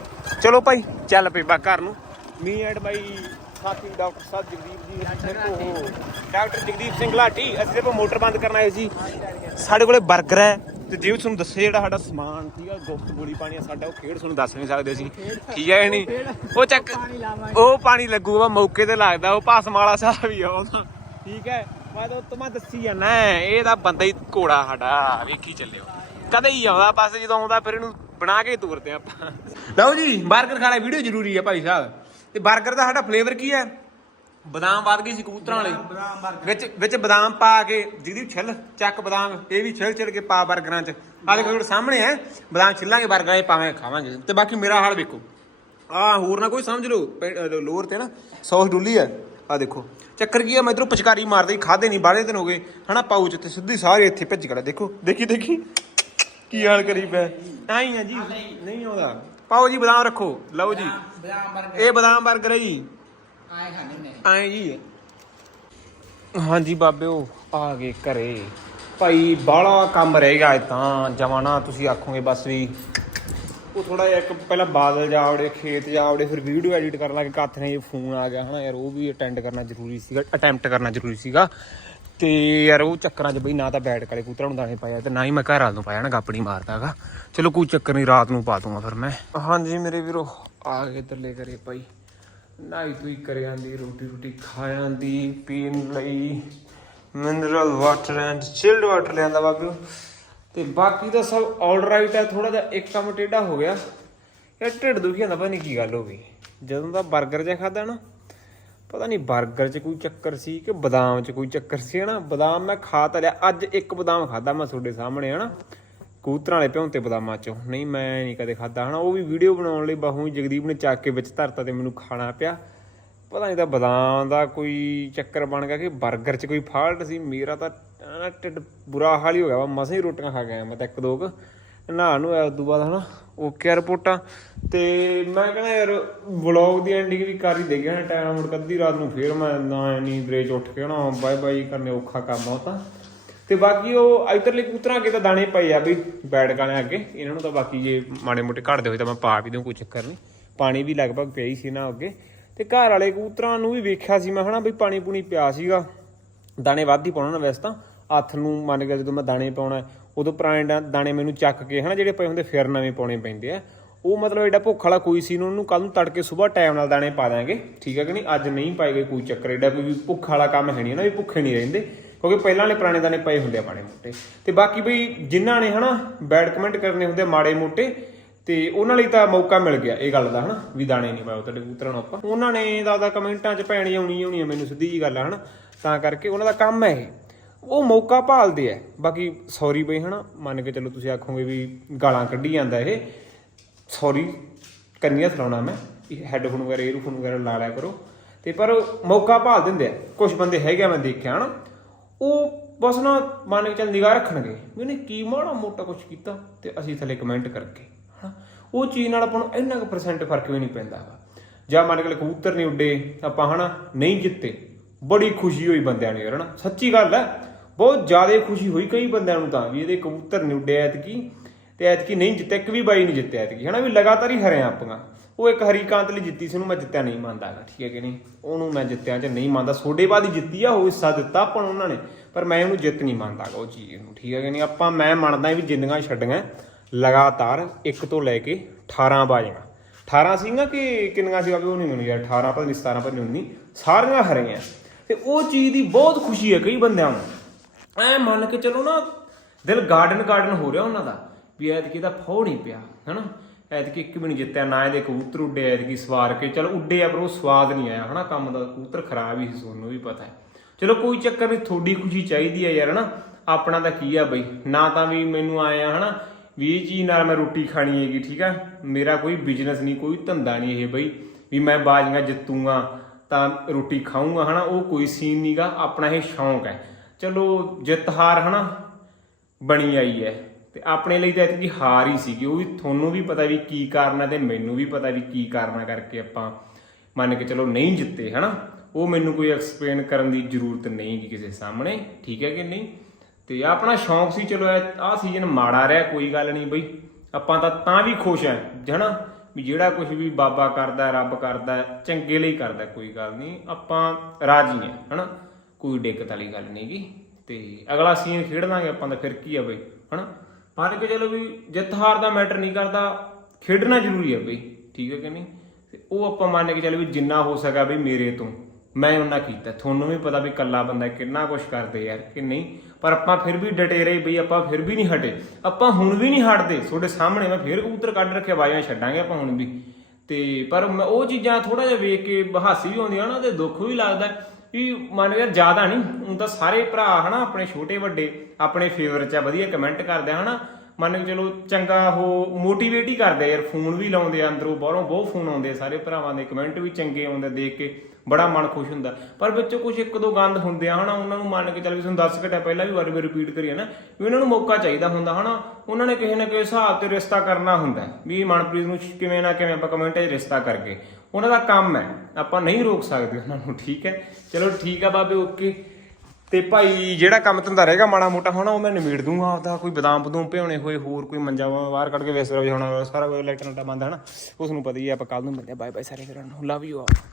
ਚਲੋ ਭਾਈ ਚੱਲ ਪਏ ਬਾ ਘਰ ਨੂੰ। ਮੀ ਐਂਡ ਮਾਈ ਸਾਥੀ ਡਾਕਟਰ ਸਾਹਿਬ ਜਗਦੀਪ ਜੀ ਉਹ ਡਾਕਟਰ ਜਗਦੀਪ ਸਿੰਘ ਲਾਟੀ ਅਸੀਂ ਤੇ ਮੋਟਰ ਬੰਦ ਕਰਨ ਆਏ ਸੀ। ਸਾਡੇ ਕੋਲੇ 버ਗਰ ਹੈ ਤੇ ਜੇ ਤੁਹਾਨੂੰ ਦੱਸੇ ਜਿਹੜਾ ਸਾਡਾ ਸਮਾਨ ਠੀਕ ਆ ਗੁਪਤ ਗੋਲੀ ਪਾਣੀ ਆ ਸਾਡਾ ਉਹ ਖੇਡ ਤੁਹਾਨੂੰ ਦੱਸ ਨਹੀਂ ਸਕਦੇ ਸੀ ਠੀਕ ਹੈ ਨਹੀਂ? ਉਹ ਚੱਕ ਉਹ ਪਾਣੀ ਲੱਗੂਗਾ ਮੌਕੇ ਤੇ ਲੱਗਦਾ ਉਹ ਭਸਮ ਵਾਲਾ ਸਾਹਿਬ ਹੀ ਆ ਉਹ ਤਾਂ। ਠੀਕ ਹੈ? ਮੈਂ ਤਾਂ ਤੁਮਾ ਦੱਸੀ ਜਾਣਾ ਇਹ ਤਾਂ ਬੰਦਾ ਹੀ ਘੋੜਾ ਸਾਡਾ ਵੇਖੀ ਚੱਲਿਓ। ਕਦੇ ਹੀ ਆਉਂਦਾ ਬਸ ਜਦੋਂ ਆਉਂਦਾ ਫਿਰ ਇਹਨੂੰ ਬਣਾ ਕੇ ਤੋਰਦੇ ਆਪਾਂ। ਲਓ ਜੀ 버ਗਰ ਖਾਣਾ ਵੀਡੀਓ ਜ਼ਰੂਰੀ ਹੈ ਭਾਈ ਸਾਹਿਬ। ਤੇ 버ਗਰ ਦਾ ਸਾਡਾ ਫਲੇਵਰ ਕੀ ਹੈ? ਬਦਾਮ ਵੱਧ ਗਈ ਸੀ ਕਬੂਤਰਾਂ ਵਾਲੇ। ਵਿੱਚ ਵਿੱਚ ਬਦਾਮ ਪਾ ਕੇ ਜਿਹਦੀ ਛਿੱਲ ਚੱਕ ਬਦਾਮ ਇਹ ਵੀ ਛਿੱਲ ਛਿੱਲ ਕੇ ਪਾ ਬਰਗਰਾਂ 'ਚ। ਆ ਦੇਖੋ ਸਾਹਮਣੇ ਹੈ ਬਦਾਮ ਛਿੱਲਾਂਗੇ ਬਰਗਰਾਂ 'ਚ ਪਾਵਾਂਗੇ ਖਾਵਾਂਗੇ। ਤੇ ਬਾਕੀ ਮੇਰਾ ਹਾਲ ਵੇਖੋ। ਆ ਹੋਰ ਨਾ ਕੋਈ ਸਮਝ ਲੋ ਲੋਰ ਤੇ ਨਾ ਸੌਸ ਡੁੱਲੀ ਆ। ਆ ਦੇਖੋ। ਚੱਕਰ ਕੀ ਆ ਮੈਂ ਇਧਰੋਂ ਪਚਕਾਰੀ ਮਾਰਦਾ ਹੀ ਖਾਦੇ ਨਹੀਂ ਬਾਹਲੇ ਦਿਨ ਹੋ ਗਏ। ਹਨਾ ਪਾਉਚ ਤੇ ਸਿੱਧੀ ਸਾਰੇ ਇੱਥੇ ਭਿੱਜ ਗੜਾ ਦੇਖੋ ਦੇਖੀ ਦੇਖੀ। ਕੀ ਹਾਲ ਕਰੀ ਤਾਂ ਹੀ ਆ ਜੀ। ਨਹੀਂ। ਆਉਂਦਾ। ਪਾਓ ਜੀ ਬਦਾਮ ਰੱਖੋ। ਲਓ ਜੀ। ਇਹ ਬਦਾਮ ਬਰਗਰ ਹੈ ਜੀ। ਆਏ ਖਾਣੇ ਨੇ ਆਏ ਜੀ। ਹਾਂਜੀ ਬਾਬਿਓ ਆ ਗਏ ਘਰੇ। ਭਾਈ ਬਾਹਲਾ ਕੰਮ ਰਹੇਗਾ ਇਹ ਤਾਂ। ਜਮਾਨਾ ਤੁਸੀਂ ਆਖੋਗੇ ਬਸ ਵੀ ਉਹ ਥੋੜਾ ਜਿਹਾ ਇੱਕ ਪਹਿਲਾਂ ਬਾਦਲ ਜਾ ਆਵੜੇ ਖੇਤ ਜਾ ਆਵੜੇ ਫਿਰ ਵੀਡੀਓ ਐਡਿਟ ਕਰਨ ਲੱਗੇ ਕੱਥ ਨੇ ਫੋਨ ਆ ਗਿਆ। ਹਨਾ ਯਾਰ, ਉਹ ਵੀ ਅਟੈਂਡ ਕਰਨਾ ਜ਼ਰੂਰੀ ਸੀਗਾ ਅਟੈਂਪਟ ਕਰਨਾ ਜ਼ਰੂਰੀ ਸੀਗਾ। ਤੇ ਯਾਰ, ਉਹ ਚੱਕਰਾਂ 'ਚ ਬਈ ਨਾ ਤਾਂ ਬੈਟ ਕਰੇ ਕੂਤਰਾਂ ਨੂੰ ਦਾਣੇ ਪਾਇਆ ਤੇ ਨਾ ਹੀ ਮੈਂ ਘਰ ਵਾਲ ਨੂੰ ਪਾਇਆ, ਨਾ ਗੱਪੜੀ ਮਾਰਦਾਗਾ ਚਲੋ ਕੋਈ ਚੱਕਰ ਨਹੀਂ ਰਾਤ ਨੂੰ ਪਾ ਦੂੰਗਾ ਫਿਰ ਮੈਂ। ਹਾਂਜੀ ਮੇਰੇ ਵੀਰੋ, ਆ ਗਏ ਇੱਧਰਲੇ ਕਰੇ ਭਾਈ। ਨਾਈ ਤੂੰ ਕਰੇ ਆਂਦੀ ਰੋਟੀ ਰੋਟੀ ਖਾ ਆਂਦੀ ਪੀਣ ਲਈ mineral water and chilled water ਲਿਆਂਦਾ ਬਾਬਿਓ ਤੇ ਬਾਕੀ ਤਾਂ ਸਭ ਆਲ ਰਾਈਟ ਹੈ ਥੋੜਾ ਜਿਹਾ ਇੱਕ ਕੰਮ ਟੇਢਾ ਹੋ ਗਿਆ। ਯਾਰ ਢਿੱਡ ਦੁਖੀ ਜਾਂਦਾ, ਪਤਾ ਨਹੀਂ ਕੀ ਗੱਲ ਹੋ ਗਈ। ਜਦੋਂ ਦਾ 버ਗਰ ਜਿਹਾ ਖਾਦਾ ਨਾ, ਪਤਾ ਨਹੀਂ 버ਗਰ 'ਚ ਕੋਈ ਚੱਕਰ ਸੀ ਕਿ ਬਦਾਮ 'ਚ ਕੋਈ ਚੱਕਰ ਸੀ, ਹਨਾ? ਬਦਾਮ ਮੈਂ ਖਾ ਤਾਂ ਲਿਆ, ਅੱਜ ਇੱਕ ਬਦਾਮ ਖਾਦਾ ਮੈਂ ਤੁਹਾਡੇ ਸਾਹਮਣੇ, ਹਨਾ? ਕਬੂਤਰਾਂ ਵਾਲੇ ਭਿਉਂਤੇ ਬਦਾਮਾਂ 'ਚੋਂ। ਨਹੀਂ, ਮੈਂ ਨਹੀਂ ਕਦੇ ਖਾਦਾ ਹਨਾ, ਉਹ ਵੀ ਵੀਡੀਓ ਬਣਾਉਣ ਲਈ ਬਾਹੂ ਜਗਦੀਪ ਨੇ ਚੱਕ ਕੇ ਵਿੱਚ ਧਰਤਾ ਤੇ ਮੈਨੂੰ ਖਾਣਾ ਪਿਆ। ਪਤਾ ਨਹੀਂ ਤਾਂ ਬਦਾਮ ਦਾ ਕੋਈ ਚੱਕਰ ਬਣ ਗਿਆ ਕਿ 버ਗਰ 'ਚ ਕੋਈ ਫਾਲਟ ਸੀ। ਮੇਰਾ ਤਾਂ ਐਂ ਢਿੱਡ ਬੁਰਾ ਹਾਲ ਹੀ ਹੋ ਗਿਆ ਵਾ। ਮਸਾਂ ਹੀ ਰੋਟੀਆਂ ਖਾ ਗਿਆ ਮੈਂ ਤਾਂ ਇੱਕ ਦੋ ਕੁ। ਨਹਾ ਨੂੰ ਉਸ ਤੋਂ ਬਾਅਦ, ਹਨਾ। ਓਕੇ ਰਿਪੋਰਟਾਂ। ਤੇ ਮੈਂ ਕਹਿੰਦਾ ਯਾਰ ਵਲੌਗ ਦੀ ਐਂਡਿੰਗ ਵੀ ਕਰ ਹੀ ਦੇ ਗਿਆ ਨਾ ਟਾਈਮ ਮੁੜ ਅੱਧੀ ਰਾਤ ਨੂੰ ਫੇਰ ਮੈਂ ਨਾ ਨੀਂਦ ਰੇਜ ਉੱਠ ਕੇ ਨਾ ਬਾਏ ਬਾਏ ਕਰਨੇ ਔਖਾ ਕੰਮ ਆ ਉਹ ਤਾਂ। ਤੇ ਬਾਕੀ ਉਹ ਇਧਰਲੇ ਕੂਤਰਾਂ ਅੱਗੇ ਤਾਂ ਦਾਣੇ ਪਏ ਆ ਵੀ ਬੈਡ ਗਾਣੇ ਅੱਗੇ। ਇਹਨਾਂ ਨੂੰ ਤਾਂ ਬਾਕੀ ਜੇ ਮਾੜੇ ਮੋਟੇ ਘੜਦੇ ਹੋਏ ਤਾਂ ਮੈਂ ਪਾ ਵੀ ਦਊਂ ਕੋਈ ਚੱਕਰ ਨਹੀਂ। ਪਾਣੀ ਵੀ ਲਗਭਗ ਪਿਆ ਹੀ ਸੀ ਨਾ ਅੱਗੇ। ਤੇ ਘਰ ਵਾਲੇ ਕਬੂਤਰਾਂ ਨੂੰ ਵੀ ਵੇਖਿਆ ਸੀ ਮੈਂ ਹਨਾ ਵੀ ਪਾਣੀ ਪੂਣੀ ਪਿਆ ਸੀਗਾ। ਦਾਣੇ ਵੱਧ ਹੀ ਪਾਉਣਾ ਨਾ ਵੈਸੇ ਤਾਂ। ਹੱਥ ਨੂੰ ਮੰਨ ਗਿਆ ਜਦੋਂ ਮੈਂ ਦਾਣੇ ਪਾਉਣਾ, ਉਦੋਂ ਪੁਰਾਣੇ ਦਾ- ਦਾਣੇ ਮੈਨੂੰ ਚੱਕ ਕੇ ਹਨਾ ਜਿਹੜੇ ਪਏ ਹੁੰਦੇ ਫਿਰ ਨਵੇਂ ਪਾਉਣੇ ਪੈਂਦੇ ਆ। ਉਹ ਮਤਲਬ ਐਡਾ ਭੁੱਖ ਵਾਲਾ ਕੋਈ ਸੀ ਉਹਨੂੰ ਕੱਲ ਨੂੰ ਤੜਕੇ ਸਵੇਰ ਟਾਈਮ ਨਾਲ ਦਾਣੇ ਪਾ ਦਾਂਗੇ ਠੀਕ ਹੈ ਕਿ ਨਹੀਂ? ਅੱਜ ਨਹੀਂ ਪਾਏ ਗਏ ਕੋਈ ਚੱਕਰ। ਐਡਾ ਕੋਈ ਵੀ ਭੁੱਖ ਵਾਲਾ ਕੰਮ ਹੈ ਨਹੀਂ ਨਾ, ਵੀ ਭੁੱਖੇ ਨਹੀਂ ਰਹਿੰਦੇ। ਕਿਉਂਕਿ ਪਹਿਲਾਂ ਵਾਲੇ ਪੁਰਾਣੇ ਦਾਣੇ ਪਏ ਹੁੰਦੇ ਆ ਮਾੜੇ ਮੋਟੇ। ਤੇ ਬਾਕੀ ਬਈ ਜਿਨ੍ਹਾਂ ਨੇ ਹਨਾ ਬੈਡ ਕਮੈਂਟ ਕਰਨੇ ਹੁੰਦੇ ਆ ਮਾੜੇ ਮੋਟੇ, ਤੇ ਉਹਨਾਂ ਲਈ ਤਾਂ ਮੌਕਾ ਮਿਲ ਗਿਆ ਇਹ ਗੱਲ ਦਾ ਹਨਾ, ਵੀ ਦਾਣੇ ਨਹੀਂ ਪਾਓ ਤੁਹਾਡੇ ਕਬੂਤਰਾਂ ਨੂੰ ਆਪਾਂ। ਉਹਨਾਂ ਨੇ ਦਾਦਾ ਕਮੈਂਟਾਂ 'ਚ ਪੈਣੀ ਆਉਣੀ ਆਉਣੀ ਆ, ਮੈਨੂੰ ਸਿੱਧੀ ਜੀ ਗੱਲ ਆ ਹਨਾ, ਤਾਂ ਕਰਕੇ ਉਹਨਾਂ ਦਾ ਕੰਮ ਹੈ ਇਹ। ਉਹ ਮੌਕਾ ਭਾਲਦੇ ਆ, ਬਾਕੀ ਸੌਰੀ ਬਈ ਹਨਾ, ਮੰਨ ਕੇ ਚੱਲੋ ਤੁਸੀਂ ਆਖੋਗੇ ਵੀ ਗਾਲਾਂ ਕੱਢੀ ਜਾਂਦਾ ਇਹ। ਸੌਰੀ ਕੰਨੀਆਂ ਸੁਣਾਉਣਾ ਮੈਂ ਹੈੱਡਫੋਨ ਵਗੈਰਾ ਏਅਰਫੋਨ ਵਗੈਰਾ ਲਾ ਲਿਆ ਕਰੋ। ਤੇ ਪਰ ਮੌਕਾ ਭਾਲ ਦਿੰਦੇ ਆ। ਕੁਝ ਬੰਦੇ ਹੈਗੇ ਆ ਮੈਂ ਦੇਖਿਆ ਹਨਾ ਉਹ ਬਸ ਨਾ ਮੰਨ ਕੇ ਚੱਲ ਨਿਗਾਹ ਰੱਖਣਗੇ ਵੀ ਉਹਨੇ ਕੀ ਮਾੜਾ ਮੋਟਾ ਕੁਝ ਕੀਤਾ ਤੇ ਅਸੀਂ ਥੱਲੇ ਕਮੈਂਟ ਕਰਕੇ, ਹਨਾ? ਉਹ ਚੀਜ਼ ਨਾਲ ਆਪਾਂ ਨੂੰ ਇੰਨਾ ਕੁ ਪਰਸੈਂਟ ਫ਼ਰਕ ਵੀ ਨਹੀਂ ਪੈਂਦਾ ਹੈਗਾ। ਜਾਂ ਮੰਨ ਕੇ ਕਬੂਤਰ ਨਹੀਂ ਉੱਡੇ, ਆਪਾਂ ਹਨਾ ਨਹੀਂ ਜਿੱਤੇ, ਬੜੀ ਖੁਸ਼ੀ ਹੋਈ ਬੰਦਿਆਂ ਨੂੰ ਯਾਰ, ਹਨਾ? ਸੱਚੀ ਗੱਲ ਹੈ, ਬਹੁਤ ਜ਼ਿਆਦਾ ਖੁਸ਼ੀ ਹੋਈ ਕਈ ਬੰਦਿਆਂ ਨੂੰ ਤਾਂ, ਵੀ ਇਹਦੇ ਕਬੂਤਰ ਨਹੀਂ ਉੱਡੇ ਐਤਕੀ। ਤੇ ਐਤਕੀ ਨਹੀਂ ਜਿੱਤਿਆ, ਇੱਕ ਵੀ ਬਾਈ ਨਹੀਂ ਜਿੱਤਿਆ ਐਤਕੀ, ਹਨਾ? ਵੀ ਲਗਾਤਾਰ ਹੀ ਹਰਿਆ ਆਪਾਂ ਉਹ ਇੱਕ ਹਰੀਕਾਂਤ ਲਈ ਜਿੱਤੀ ਸੀ, ਉਹਨੂੰ ਮੈਂ ਜਿੱਤਿਆ ਨਹੀਂ ਮੰਨਦਾਗਾ ਠੀਕ ਹੈ ਕਿ ਨਹੀਂ? ਉਹਨੂੰ ਮੈਂ ਜਿੱਤਿਆ ਚ ਨਹੀਂ ਮੰਨਦਾ। ਛੋਡੇ ਬਾਅਦ ਹੀ ਜਿੱਤੀ ਆ, ਉਹ ਹਿੱਸਾ ਦਿੱਤਾ ਆਪਾਂ ਨੂੰ ਉਹਨਾਂ ਨੇ, ਪਰ ਮੈਂ ਉਹਨੂੰ ਜਿੱਤ ਨਹੀਂ ਮੰਨਦਾਗਾ ਉਹ ਚੀਜ਼ ਨੂੰ, ਠੀਕ ਹੈ ਕਿ ਨਹੀਂ? ਆਪਾਂ, ਮੈਂ ਮੰਨਦਾ ਵੀ ਜਿੰਨੀਆਂ ਛੱਡੀਆਂ, ਲਗਾਤਾਰ ਇੱਕ ਤੋਂ ਲੈ ਕੇ 18 ਬਾਜੀਆਂ। 18 ਸੀਗਾ ਕਿ ਕਿੰਨੀਆਂ ਸੀ ਬਾਬੇ? ਉਹ ਨਹੀਂ ਮੈਨੂੰ ਯਾਰ 18 ਪਤਾ ਨਹੀਂ 17 ਪਤਾ ਨਹੀਂ 19 ਸਾਰੀਆਂ ਹਰੀਆਂ। ਤੇ ਉਹ ਚੀਜ਼ ਦੀ ਬਹੁਤ ਖੁਸ਼ੀ ਹੈ ਕਈ ਬੰਦਿਆਂ ਨੂੰ। ਐ ਮੰਨ ਕੇ ਚਲੋ ਨਾ, ਦਿਲ ਗਾਰਡਨ ਗਾਰਡਨ ਹੋ ਰਿਹਾ ਉਹਨਾਂ ਦਾ। ਵੀ ਐਤਕੀ ਦਾ ਫੋ ਨਹੀਂ ਪਿਆ, ਹਨਾ? ਐਤਕੀ ਇੱਕ ਵੀ ਨਹੀਂ ਜਿੱਤਿਆ, ਨਾ ਇਹਦੇ ਕਬੂਤਰ ਉੱਡੇ, ਐਤਕੀ ਸਵਾਰ ਕੇ, ਚਲ ਉੱਡੇ ਆ, ਪਰ ਉਹ ਸਵਾਦ ਨਹੀਂ ਆਇਆ, ਹਨਾ? ਕੰਮ ਦਾ ਕਬੂਤਰ ਖਰਾਬ ਹੀ ਸੀ ਤੁਹਾਨੂੰ ਵੀ ਪਤਾ ਹੈ। ਚਲੋ, ਕੋਈ ਚੱਕਰ ਨਹੀਂ ਥੋੜੀ ਖੁਸ਼ੀ ਚਾਹੀਦੀ ਹੈ ਯਾਰ, ਹਨਾ? ਆਪਣਾ ਤਾਂ ਕੀ ਆ ਬਈ? ਨਾ ਤਾਂ ਵੀ ਮੈਨੂੰ ਆਇਆ ਆ, ਹਨਾ? ਵੀ ਇਹ ਚੀਜ਼ ਨਾਲ ਮੈਂ ਰੋਟੀ ਖਾਣੀ ਹੈਗੀ, ਠੀਕ ਆ? ਮੇਰਾ ਕੋਈ ਬਿਜ਼ਨਸ ਨਹੀਂ ਕੋਈ ਧੰਦਾ ਨਹੀਂ ਇਹ ਬਈ, ਵੀ ਮੈਂ ਬਾਜ਼ੀਆਂ ਜਿੱਤੂਗਾ, ਤਾਂ ਰੋਟੀ ਖਾਊਂਗਾ, ਹਨਾ? ਉਹ ਕੋਈ ਸੀਨ ਨਹੀਂਗਾ ਆਪਣਾ ਇਹ ਸ਼ੌਂਕ ਹੈ। ਚਲੋ, ਜਿੱਤ ਹਾਰ, ਹਨਾ? ਬਣੀ ਆਈ ਹੈ। ਤੇ ਆਪਣੇ ਲਈ ਤਾਂ ਇਤਕੀ ਹਾਰ ਹੀ ਸੀਗੀ। ਉਹ ਵੀ ਤੁਹਾਨੂੰ ਵੀ ਪਤਾ ਵੀ ਕੀ ਕਾਰਨ ਹੈ ਤੇ ਮੈਨੂੰ ਵੀ ਪਤਾ ਵੀ ਕੀ ਕਾਰਨਾ ਕਰਕੇ ਆਪਾਂ ਮੰਨ ਕੇ ਚਲੋ ਨਹੀਂ ਜਿੱਤੇ, ਹਨਾ? ਉਹ ਮੈਨੂੰ ਕੋਈ ਐਕਸਪਲੇਨ ਕਰਨ ਦੀ ਜ਼ਰੂਰਤ ਨਹੀਂ ਗੀ ਕਿਸੇ ਸਾਹਮਣੇ, ਠੀਕ ਹੈ ਕਿ ਨਹੀਂ? ਤੇ ਆਪਣਾ ਸ਼ੌਂਕ ਸੀ, ਚਲੋ ਆਹ ਸੀਜ਼ਨ ਮਾੜਾ ਰਿਹਾ, ਕੋਈ ਗੱਲ ਨਹੀਂ ਬਈ। ਆਪਾਂ ਤਾਂ ਤਾਂ ਵੀ ਖੁਸ਼ ਆ, ਹਨਾ? ਵੀ ਜਿਹੜਾ ਕੁਝ ਵੀ ਬਾਬਾ ਕਰਦਾ, ਰੱਬ ਕਰਦਾ, ਚੰਗੇ ਲਈ ਕਰਦਾ, ਕੋਈ ਗੱਲ ਨਹੀਂ। ਆਪਾਂ ਰਾਜੀ ਆ, ਹਨਾ? ਕੋਈ ਦਿੱਕਤ ਵਾਲੀ ਗੱਲ ਨਹੀਂਗੀ ਤੇ ਅਗਲਾ ਸੀਜ਼ਨ ਖੇਡ ਲਾਂਗੇ ਆਪਾਂ ਤਾਂ, ਫਿਰ ਕੀ ਆ ਬਈ, ਹਨਾ? ਮੰਨ ਕੇ ਚਲੋ ਵੀ ਜਿੱਤ ਹਾਰ ਦਾ ਮੈਟਰ ਨਹੀਂ ਕਰਦਾ, ਖੇਡਣਾ ਜ਼ਰੂਰੀ ਹੈ ਬਈ, ਠੀਕ ਹੈ ਕਿ ਨਹੀਂ? ਤੇ ਉਹ ਆਪਾਂ ਮੰਨ ਕੇ ਚੱਲ ਵੀ ਜਿੰਨਾ ਹੋ ਸਕਾ ਬਈ ਮੇਰੇ ਤੋਂ, ਮੈਂ ਉਹਨਾਂ ਕੀਤਾ। ਤੁਹਾਨੂੰ ਵੀ ਪਤਾ ਵੀ ਕੱਲਾ ਬੰਦਾ ਕਿੰਨਾ ਕੁਛ ਕਰਦੇ ਯਾਰ, ਕਿ ਨਹੀਂ? ਪਰ ਆਪਾਂ ਫਿਰ ਵੀ ਡਟੇ ਰਹੇ ਬਈ, ਆਪਾਂ ਫਿਰ ਵੀ ਨਹੀਂ ਹਟੇ। ਆਪਾਂ ਹੁਣ ਵੀ ਨਹੀਂ ਹਟਦੇ। ਤੁਹਾਡੇ ਸਾਹਮਣੇ ਮੈਂ ਫਿਰ ਕਬੂਤਰ ਕੱਢ ਰੱਖਿਆ ਬਾਈਆਂ ਛੱਡਾਂਗੇ ਆਪਾਂ ਹੁਣ ਵੀ। ਤੇ ਪਰ ਮੈਂ ਉਹ ਚੀਜ਼ਾਂ ਥੋੜਾ ਜਿਹਾ ਵੇਖ ਕੇ ਹਾਸੀ ਵੀ ਆਉਂਦੀ ਆ ਨਾ ਤੇ ਦੁੱਖ ਵੀ ਲੱਗਦਾ। ਵੀ ਮੰਨ ਯਾਰ ਜ਼ਿਆਦਾ ਨਹੀਂ, ਹੁਣ ਤਾਂ ਸਾਰੇ ਭਰਾ ਹਨਾ, ਆਪਣੇ ਛੋਟੇ ਵੱਡੇ, ਆਪਣੇ ਫੇਵਰ ਚ ਆ, ਵਧੀਆ ਕਮੈਂਟ ਕਰਦੇ ਆ ਹਨਾ। ਮੰਨ ਕੇ ਚਲੋ ਚੰਗਾ ਉਹ ਮੋਟੀਵੇਟ ਹੀ ਕਰਦੇ ਯਾਰ ਫੋਨ ਵੀ ਲਾਉਂਦੇ ਆ ਅੰਦਰੋਂ, ਬਾਹਰੋਂ ਬਹੁਤ ਫੋਨ ਆਉਂਦੇ ਆ, ਸਾਰੇ ਭਰਾਵਾਂ ਦੇ ਕਮੈਂਟ ਵੀ ਚੰਗੇ ਆਉਂਦੇ ਦੇਖ ਕੇ, ਬੜਾ ਮਨ ਖੁਸ਼ ਹੁੰਦਾ। ਪਰ ਵਿੱਚੋਂ ਕੁਝ ਇੱਕ ਦੋ ਗੰਦ ਹੁੰਦੇ ਆ ਹਨਾ, ਉਹਨਾਂ ਨੂੰ ਮੰਨ ਕੇ ਚੱਲ ਵੀ ਤੁਹਾਨੂੰ ਦੱਸ ਘਟਿਆ ਪਹਿਲਾਂ ਵੀ ਵਾਰੀ ਵਾਰੀ ਰਿਪੀਟ ਕਰੀਏ ਨਾ, ਵੀ ਉਹਨਾਂ ਨੂੰ ਮੌਕਾ ਚਾਹੀਦਾ ਹੁੰਦਾ ਹਨਾ। ਉਹਨਾਂ ਨੇ ਕਿਸੇ ਨਾ ਕਿਸੇ ਹਿਸਾਬ ਤੇ ਰਿਸ਼ਤਾ ਕਰਨਾ ਹੁੰਦਾ, ਵੀ ਮਨਪ੍ਰੀਤ ਨੂੰ ਕਿਵੇਂ ਨਾ ਕਿਵੇਂ ਆਪਾਂ ਕਮੈਂਟ 'ਚ ਰਿਸ਼ਤਾ ਕਰਕੇ। ਉਹਨਾਂ ਦਾ ਕੰਮ ਹੈ। ਆਪਾਂ ਨਹੀਂ ਰੋਕ ਸਕਦੇ ਉਹਨਾਂ ਨੂੰ, ਠੀਕ ਹੈ? ਚਲੋ ਠੀਕ ਆ ਬਾਬੇ, ਓਕੇ। ਤੇ ਭਾਈ ਜਿਹੜਾ ਕੰਮ ਧੰਦਾ ਰਹੇਗਾ ਮਾੜਾ ਮੋਟਾ, ਹੋਣਾ ਉਹ ਮੈਂ ਨਿਮੇੜ ਦੂੰਗਾ ਆਪਦਾ, ਕੋਈ ਬਦਾਮ ਬਦੂਮ ਭਿਉਣੇ ਹੋਏ, ਹੋਰ ਕੋਈ ਮੰਜਾ ਬਾਹਰ ਕੱਢ ਕੇ ਵੈਸੇ ਵੀ ਹੋਣਾ ਸਾਰਾ ਕੋਈ ਇਲੈਕਟ੍ਰੋਨਿਕ ਬੰਦ ਹੈ ਨਾ। ਉਸ ਨੂੰ ਪਤਾ ਹੀ ਹੈ ਆਪਾਂ ਕੱਲ ਨੂੰ ਮਿਲਦੇ ਬਾਏ ਬਾਏ ਸਾਰੇ ਵੀਰਾਂ ਨੂੰ। Love you all